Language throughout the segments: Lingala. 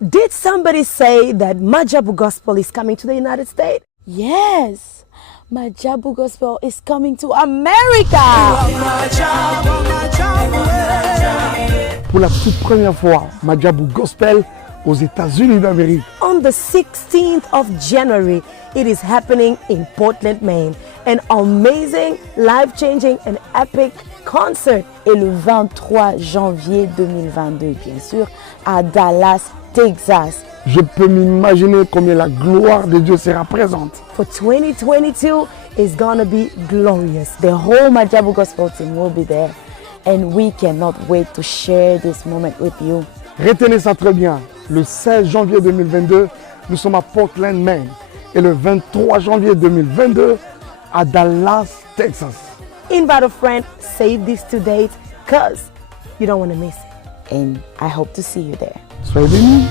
Did somebody say that Majabu Gospel is coming to the United States? Yes, Majabu Gospel is coming to America. Pour la toute première fois, Majabu Gospel aux États-Unis d'Amérique. On the 16th of January, it is happening in Portland, Maine. An amazing, life-changing and epic concert. Et le 23 janvier 2022, bien sûr, à Dallas, Texas. Je peux m'imaginer combien la gloire de Dieu sera présente. For 2022 is gonna be glorious. The whole Majabu Gospel team will be there. And we cannot wait to share this moment with you. Retenez ça très bien. Le 16 janvier 2022, nous sommes à Portland, Maine. Et le 23 janvier 2022, à Dallas, Texas. Invite a friend, save these 2 dates, cause you don't want to miss it. And I hope to see you there. Soyez bénis.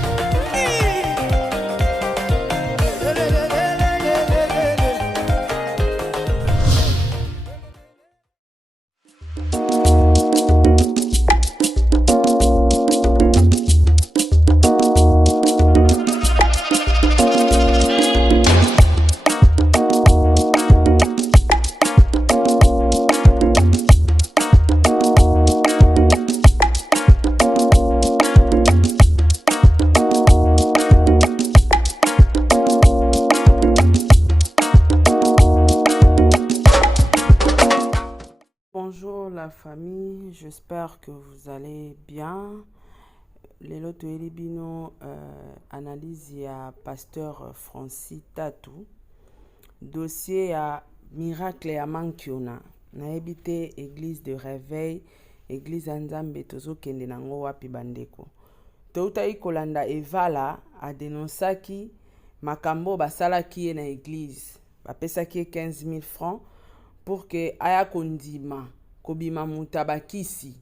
Bonjour la famille, j'espère que vous allez bien. Lelo toyeli bino analyse ya pasteur Francis Tatou. Dossier ya miracle ya mankiona. Nayebi te église de réveil, église Nzambe tozokende nango wapi bandeko. Toutaki kolanda evala adenonsaki makambo basalaki ye na église. Bapesaki 15 000 francs pour que aya kondima kobima mutabakisi.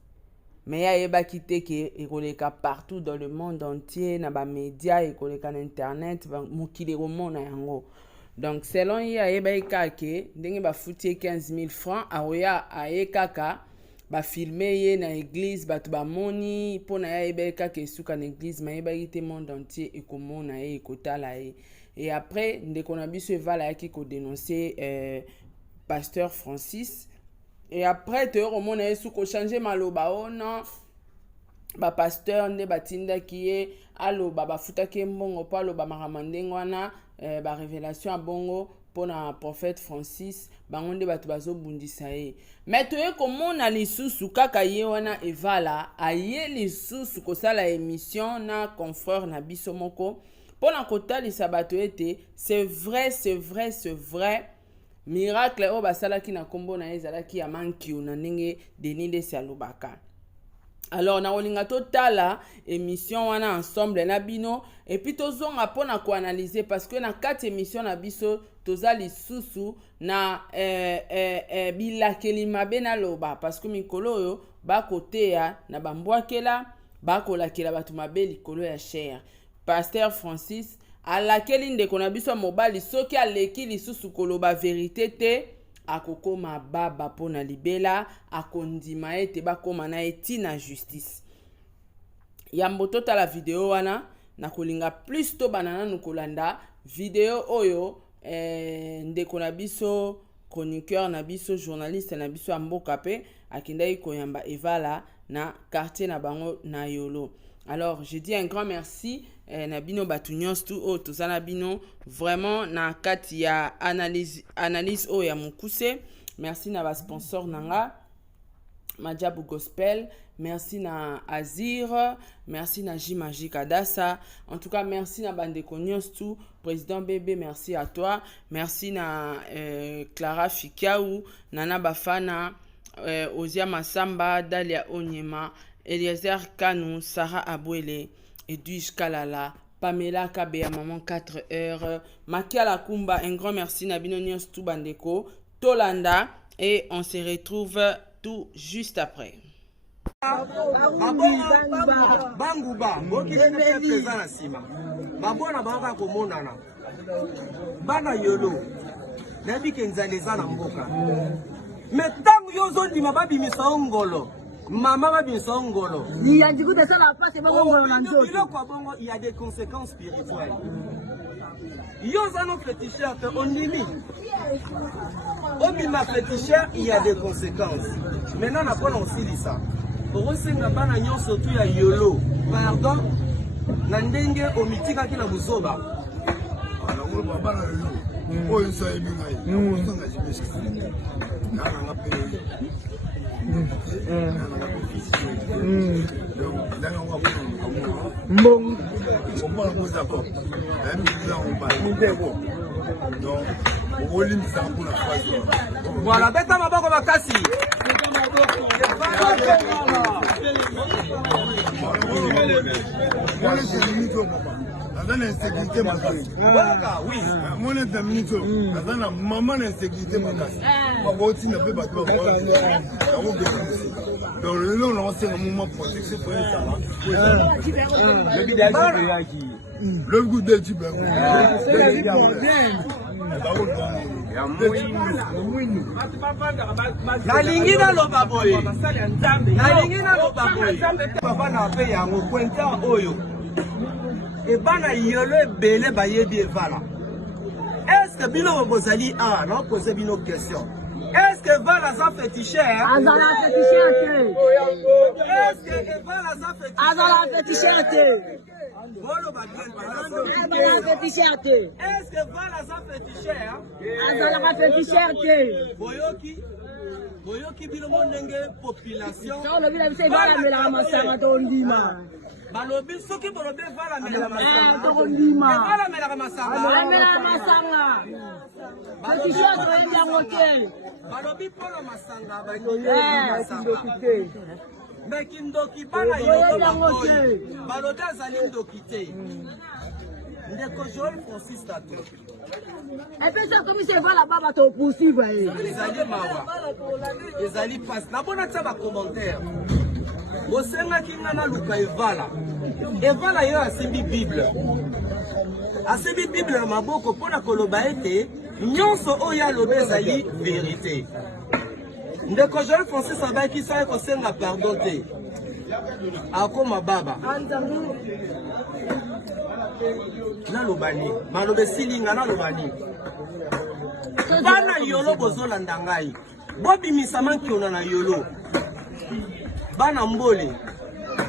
Mais ya yebaki te ke ekoleka partout dans le monde entier na ba média ekoleka na internet mokili komona yango. Donc selon ye yebaki kake ndenge bafuti 15 000 francs aoya aye kaka ba filmer ye na église batu ba moni pona ya yebaki kake esuka na église ma yebaki te monde entier ekomona ye ekotala ye. Et après ndeko na biso evala yaki ko dénoncer pasteur Francis. Et après te remona yesu ko changer maloba non ba pasteur nde batinda kiye aloba bafuta ke mbongo pa aloba makamandenge wana ba révélation a bongo pona prophète Francis bango nde batu bazobundisa ye. Mais to komona lisusu kaka ye wana evala aye lisusu kosala émission na confrère na biso moko pona kotalisa bato ete c'est vrai miracle o basalaki na kombo na ezalaki ya mankiu na ndenge Denis Desi alobaka. Alors na olinga totala émission wana ensemble na bino et puis tozonga pona ko analyser parce que na 4 émissions na biso tozali susu na bilakeli mabe na loba parce que mikolo yo ba kote ya na bambwakela ba kolakela batu mabe likolo ya cher. Pasteur Francis à laquelle ndeko na biso mobali soki aleki lisusu koloba vérité te akokoma baba pona libela akondima ete bakoma na eti na justice. Yambo tota la vidéo wana na kolinga plus to banana nukolanda vidéo oyo ndeko na biso chroniqueur na biso journaliste na biso amboka pe akindai koyamba evala na quartier na bango na Yolo. Alors, je dis un grand merci na bino batunyos tout o tozana bino vraiment na kati ya analyse o ya mukuse. Merci na ba sponsor nanga Majabu Gospel, merci na Azir, merci na J Magique Adassa. En tout cas, merci na bandeko nyos tout, président Bébé, merci à toi. Merci na Clara Fikiaou, Nana Bafana, Ozia Massamba, Dalia Onyema, Eliezer Kanou, Sarah Abouele, Edwige Kalala, Pamela Kabea, Maman 4 heures, Makia Kumba, un grand merci Nabino Nyos tout bandeko, Tolanda, et on se retrouve tout juste après. Banguba, boki sina présent na sima. Babona banga komonana. Bana yolo. Nabi kenzaleza na mboka. Mais tangu yozo ndima babi misongolo. Maman va bien songolo. Il y a du coup de ça la place et bon Il y a des conséquences spirituelles. Yozano féticheur, on dit Obima féticheur, il y a des conséquences. Maintenant, on apprend aussi ça. Pour eux, c'est un surtout à Yolo. Pardon, Nandenge omitika ki na buzoba. Voilà, beta maboko makasi. Dans l'insécurité, oui. Mon insécurité, dans maman insécurité, ma casse. On ne peut pas tout avoir. Donc le nom lancé un moment protection pour ça. Le goût de Tibet. Nalingi na loba boye. Nalingi na loba boye. Papa na pe ya ngo kwenta oyo. Et bana yolo belé bayebi evala. Est-ce que bino bozali non poser bino question. Est-ce que vala za féticheur? Azala féticheur. Est-ce que vala za féticheur? Azala féticheur. Bolo baguen Azala féticheur. Est-ce que vala za féticheur? Azala féticheur. Boyoki bino mondenge population. Solo bila bise vala mela masanga to ndima. Balobi soki bolobe vala mela masanga. To ndima. Vala mela masanga. Mela masanga. Féticheur to yango te. Balobi polo masanga ba mais kindoki bana yoko bakoyi balobi azali ndoki te ndeko Joël Francis Tatou epe ça comme c'est voilà baba to poursuivre ezali mawa ezali passe na bona tia ba commentaire bosengaki nga na luka evala yo asimbi bible na maboko mpona koloba ete nyonso oyo alobi ezali vérité. Ndeko Joël Francis abaki sa kosenga pardon te. Akoma baba. Na lobani, malobe silinga na lobani. Bana yolo bozolanda ngai. Bobimisa mankiona na yolo. Bana mbole.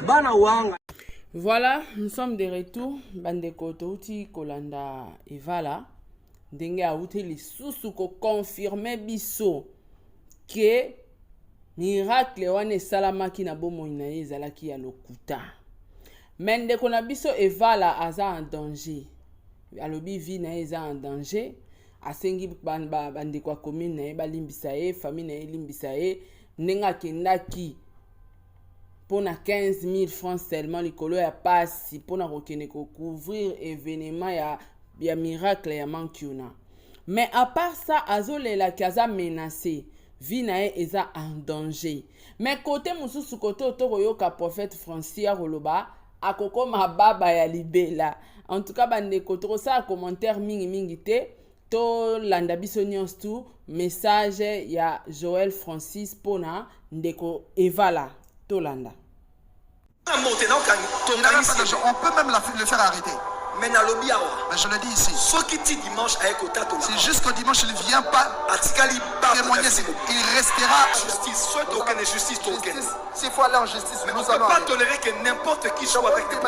Bana wanga. Voilà, nous sommes de retour. Bandeko touti kolanda evala. Ndenge auti lisusu ko confirmer biso. Que miracle wane salamaki na bomoi na ye ezalaki ya lokuta. Mais ndeko na biso evala aza en danger. Alobi vi na ye eza en danger. Asengi bandeko commune na ye balimbisa ye, famille na ye limbisa ye, nenga kendaki pona 15 000 francs seulement likolo ya pasi pona kokene ko couvrir événement ya miracle ya mankiuna. Mais à part ça azolela kaza menacé. Vinae eza en danger. Mais côté mususu kote otoroyoka prophète Francis Roloba akoko mababa ya libela. En tout cas bande kotoro ça commentaire mingi te to landa biso nyons tout message ya Joël Francis pona ndeko evala to landa. On peut même le faire arrêter. Mais je le dis ici. C'est jusqu'au dimanche, il ne vient pas témoigner. Il restera. S'il faut aller en justice, nous allons. On ne peut pas tolérer que n'importe qui soit avec des